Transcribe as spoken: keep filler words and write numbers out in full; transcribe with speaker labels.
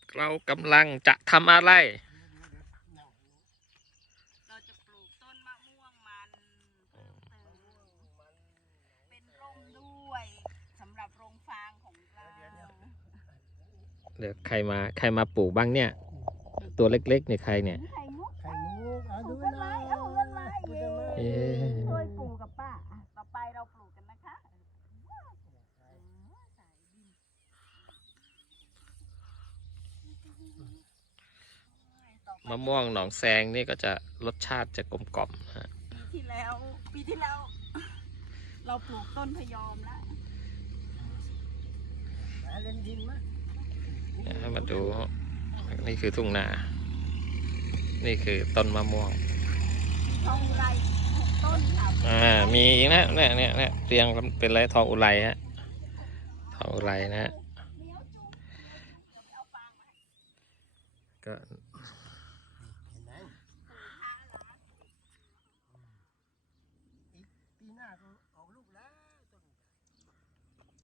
Speaker 1: เรากำลังจะทำอะไร
Speaker 2: เราจะปลูกต้นมะม่วงมันเพิ่มเติมเป็นร่มด้วยสำหรับโรงฟางของเรา
Speaker 1: เดี๋ยวใครมาใครมาปลูกบ้างเนี่ย ตัวเล็กๆเนี่ยใครเนี่ย
Speaker 2: ไข่มุก
Speaker 3: ไข่มุกเอา
Speaker 2: ปลู
Speaker 3: ดู
Speaker 2: กต้น
Speaker 3: นะ
Speaker 2: ไม้เอาต้นไม้เย้
Speaker 1: เอ๊ะ
Speaker 2: ช่วยปลูกกับป้าอ่ะต่อไปเราปลูกกันนะคะ
Speaker 1: มะม่วงหนองแซงนี่ก็จะรสชาติจะกลมกล่อมนะฮะ
Speaker 2: ปีที่แล้วปีที่แล้ว เราปลูกต้นพะยอมแล้ว
Speaker 3: เล่นดินมั้ย
Speaker 1: ให้มาดูนี่คือทุ่งนา นี่คือต้นมะม่วง
Speaker 2: ทองอุไรหกต้นค่ะ
Speaker 1: อ่ามีอีกนะเนี่ยเนี่ยเนี่ยเรียงเป็นไรทองอุไรฮะทองอุไรนะฮะก็
Speaker 3: เห็นไหมอีกปีหน้าก็ออกลูกแล้ว